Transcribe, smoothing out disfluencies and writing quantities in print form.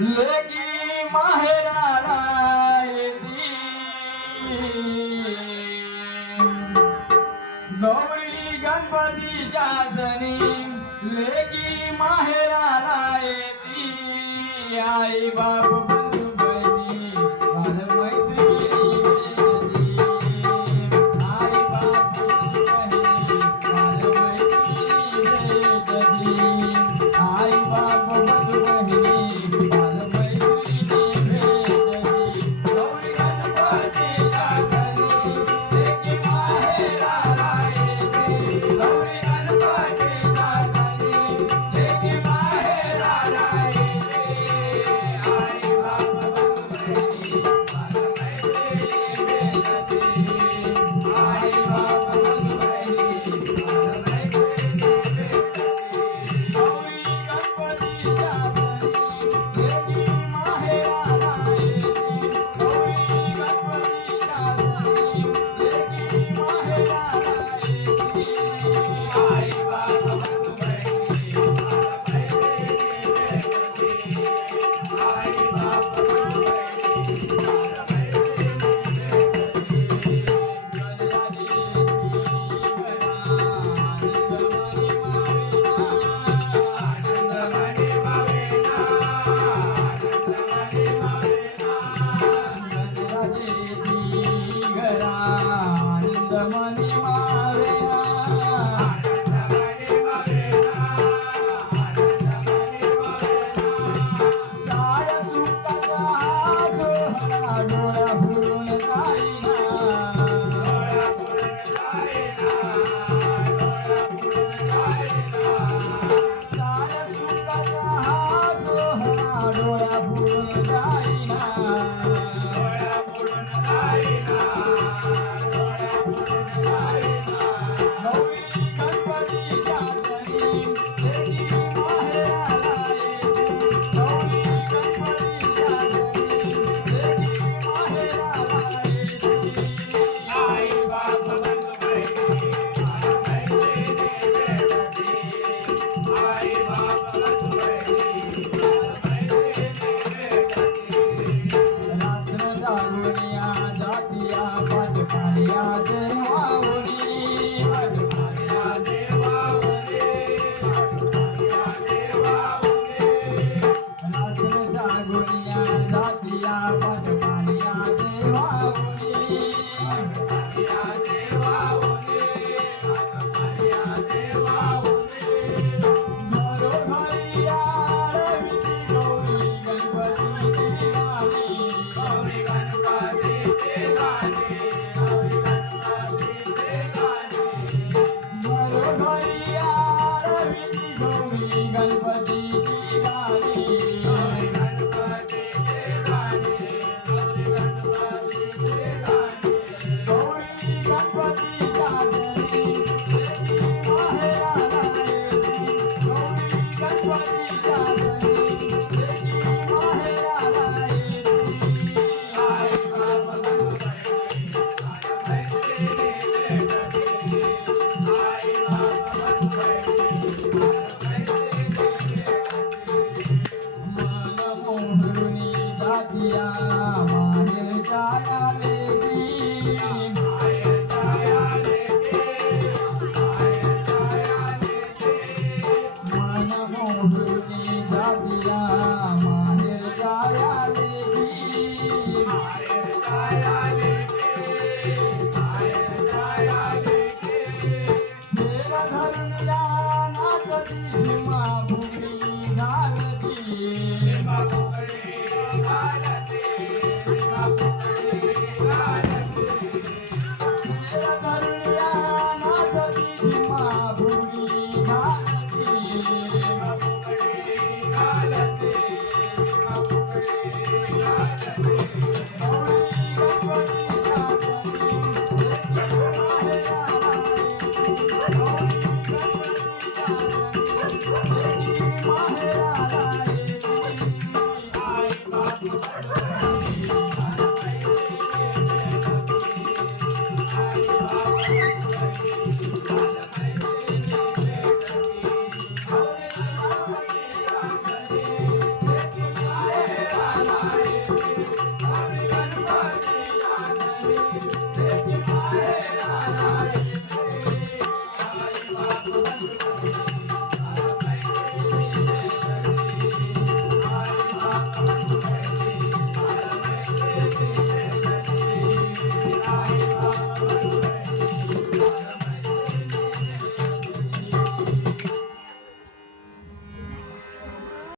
लेकी माहेराला येती गौरी गणपतीच्या सणी लेकी माहेराला येती आई बाप बंधू बहिणी बाल मैत्रिणी भेटती आई बाप बंधू बहिणी बाल मैत्रिणी भेटती आई बाप बंधू बहिणी बाल मैत्रिणी भेटती गौरी गणपतीच्या सणी लेकी माहेराला येती गौरी गणपतीच्या सणी लेकी माहेराला येती आई बाप बंधू बहिणी बाल मैत्रिणी भेटती आई बाप बंधू बहिणी बाल मैत्रिणी भेटती गौरी गणपतीच्या सणी लेकी माहेराला येती गौरी गणपतीच्या सणी लेकी माहेराला येती आई बाप बंधू बहिणी बाल मैत्रिणी भेटती आई बाप बंधू बहिणी बाल मैत्रिणी आनंदमनी साऱ्या सुखाचा सोहळा डोळा भरून जाईना साऱ्या सुखाचा सोहळा डोळा भरून जाईना गौरी गणपतीच्या सणी लेकी माहेराला येती गौरी गणपतीच्या सणी लेकी माहेराला येती आई बाप बंधू बहिणी बाल मैत्रिणी भेटती आई बाप बंधू बहिणी बाल मैत्रिणी भेटती रात्र जागुनिया जातिया पाटकालिया देवावरी पाटकालिया देवावरी पाटकालिया देवावरी रात्र जागुनिया जातिया पाटकालिया देवावरी पाटकालिया देवावरी पाटकालिया देवावरी घरोघरी आरती गौरी गणपतीची गाणी गौरी गणपतीची गाणी गौरी गणपतीची गाणी घरोघरी आरती गौरी गणपतीची गाणी गौरी गणपतीची गाणी गौरी गणपतीची गाणी गौरी गणपतीच्या सणी लेकी माहेराला येती गौरी गणपतीच्या सणी लेकी माहेराला येती आई बाप बंधू बहिणी बाल मैत्रिणी भेटती आई बाप बंधू बहिणी बाल मैत्रिणी भेटती मन मोहरुनी जातिया माहेर जाया लेकी माहेर जाया लेकी माहेर जाया लेकी मन मोहरुनी जातिया माहेर जाया लेकी माहेर जाया लेकी माहेर जाया लेकी देव धरून या नाचती